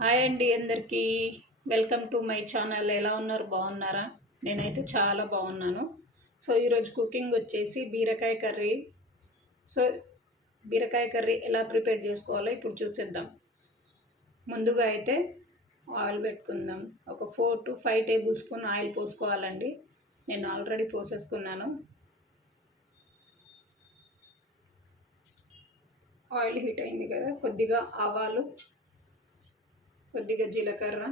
Hi అండి అందరికీ welcome to my channel. ఎలా ఉన్నారు? బాగున్నారా? నేనైతే చాలా బాగున్నాను. సో ఈరోజు కుకింగ్ వచ్చేసి బీరకాయ కర్రీ. సో బీరకాయ కర్రీ ఎలా ప్రిపేర్ చేసుకోవాలో ఇప్పుడు చూసేద్దాం. ముందుగా అయితే ఆయిల్ పెట్టుకుందాం. ఒక 4 to 5 టేబుల్ స్పూన్ ఆయిల్ పోసుకోవాలండి. నేను ఆల్రెడీ పోసేసుకున్నాను. ఆయిల్ హీట్ అయింది కదా, కొద్దిగా ఆవాలు, కొద్దిగా జీలకర్ర,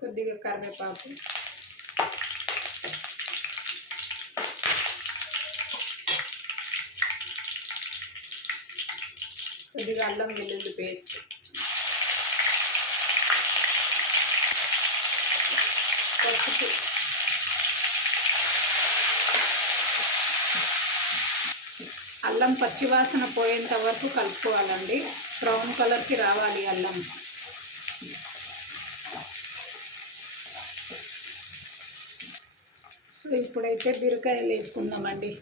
కొద్దిగా కరివేపాకు, కొద్దిగా అల్లం వెల్లుల్లి పేస్ట్, పసుపు, అల్లం పచ్చివాసన పోయేంత వరకు కలుపుకోవాలండి. బ్రౌన్ కలర్కి రావాలి అల్లం. సో ఇప్పుడైతే బీరకాయలు వేసుకుందామండి.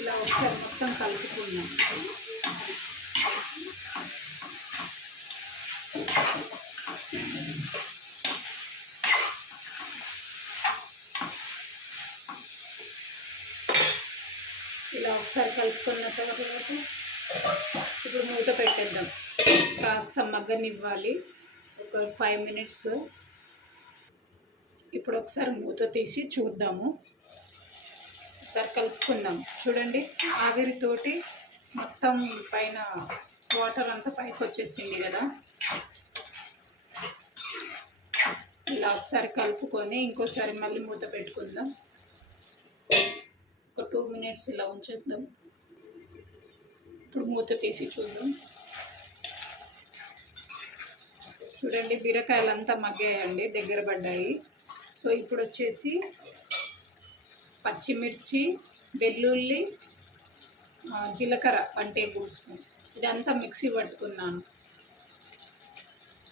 ఇలా ఒకసారి మొత్తం కలుపుకుందాం. ఇలా ఒకసారి కలుపుకున్న తర్వాత ఇప్పుడు మూత పెట్టేద్దాం. కాస్త మగ్గనివ్వాలి, ఒక 5 minutes. ఇప్పుడు ఒకసారి మూత తీసి చూద్దాము. ఒకసారి కలుపుకుందాం. చూడండి, ఆవిరితోటి మొత్తం పైన వాటర్ అంతా పైకి వచ్చేసింది కదా. ఇలా ఒకసారి కలుపుకొని ఇంకోసారి మళ్ళీ మూత పెట్టుకుందాం. ఒక 2 minutes ఇలా ఉంచేద్దాం. ఇప్పుడు మూత తీసి చూద్దాం. చూడండి, బీరకాయలు అంతా మగ్గాయండి, దగ్గర పడ్డాయి. సో ఇప్పుడు వచ్చేసి పచ్చిమిర్చి, వెల్లుల్లి, జీలకర్ర 1 టేబుల్ స్పూన్ ఇదంతా మిక్సీ పట్టుకున్నాను.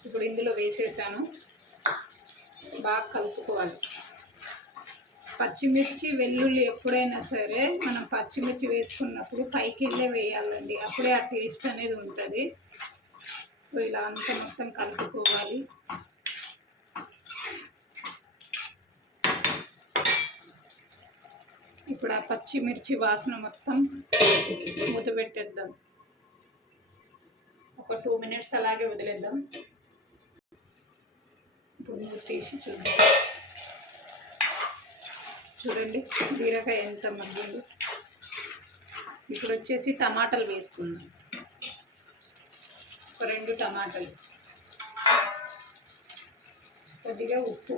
ఇప్పుడు ఇందులో వేసేసాను. బాగా కలుపుకోవాలి. పచ్చిమిర్చి, వెల్లుల్లి ఎప్పుడైనా సరే మనం పచ్చిమిర్చి వేసుకున్నప్పుడు పైకి వెళ్ళే వేయాలండి, అప్పుడే ఆ టేస్ట్ అనేది ఉంటుంది. సో ఇలా అంతా మొత్తం కలుపుకోవాలి. ఇప్పుడు ఆ పచ్చిమిర్చి వాసన మొత్తం మూత పెట్టేద్దాం. ఒక 2 minutes అలాగే వదిలేద్దాం. ఇప్పుడు మూత తీసి చూద్దాం. చూడండి, బీరకాయ ఎంత మగ్గిందో. ఇప్పుడు వచ్చేసి టమాటాలు వేసుకుందాం. ఒక 2 టమాటాలు, కొద్దిగా ఉప్పు,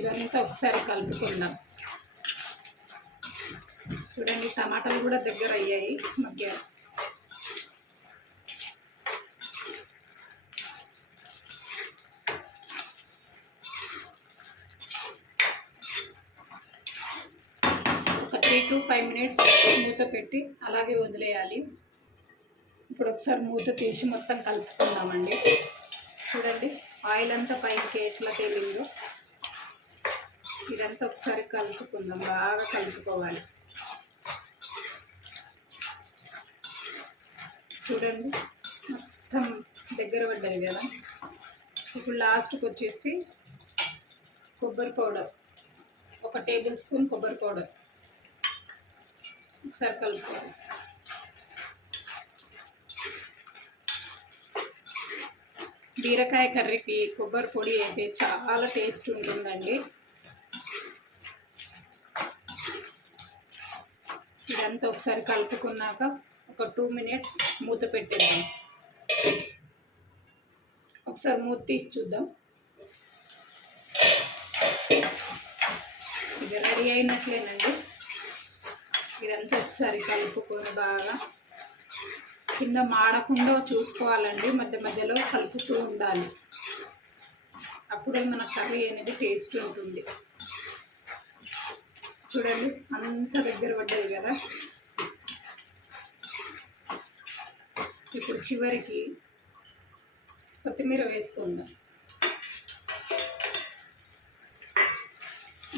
ఇదంతా ఒకసారి కలుపుకుందాం. చూడండి, టమాటాలు కూడా దగ్గర అయ్యాయి, మగ్గారు. ఒక 3 to 5 minutes మూత పెట్టి అలాగే వదిలేయాలి. ఇప్పుడు ఒకసారి మూత తీసి మొత్తం కలుపుకుందామండి. చూడండి, ఆయిల్ అంతా పైకి ఎట్లా తేలిందో. ఇదంతా ఒకసారి కలుపుకుందాం, బాగా కలుపుకోవాలి. చూడండి, మొత్తం దగ్గర పడ్డది కదా. ఇప్పుడు లాస్ట్కి వచ్చేసి కొబ్బరి పౌడర్, 1 టేబుల్ స్పూన్ కొబ్బరి పౌడర్ ఒకసారి కలుపుకోవాలి. బీరకాయ కర్రీకి కొబ్బరి పొడి అయితే చాలా టేస్ట్ ఉంటుందండి. ఇదంతా ఒకసారి కలుపుకున్నాక ఒక 2 minutes మూత పెట్టేద్దాం. ఒకసారి మూత తీసి చూద్దాం. ఇది రెడీ అయినట్లేనండి. ఇదంతా ఒకసారి కలుపుకొని బాగా కింద మాడకుండా చూసుకోవాలండి. మధ్య మధ్యలో కలుపుతూ ఉండాలి, అప్పుడే మన కర్రీ అనేది టేస్ట్ ఉంటుంది. చూడండి అంత దగ్గర పడ్డది కదా. ఇప్పుడు చివరికి కొత్తిమీర వేసుకుందాం.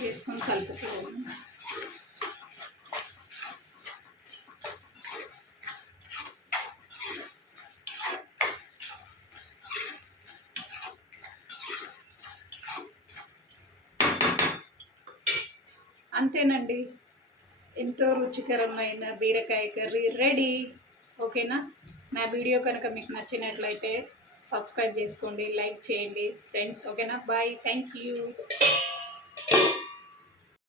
వేసుకొని కలుపుకోవాలి. అంతేనండి, ఎంతో రుచికరమైన బీరకాయ కర్రీ రెడీ. ఓకేనా? నా వీడియో కనుక మీకు నచ్చినట్లయితే సబ్స్క్రైబ్ చేసుకోండి, లైక్ చేయండి ఫ్రెండ్స్. ఓకేనా? Bye, thank you.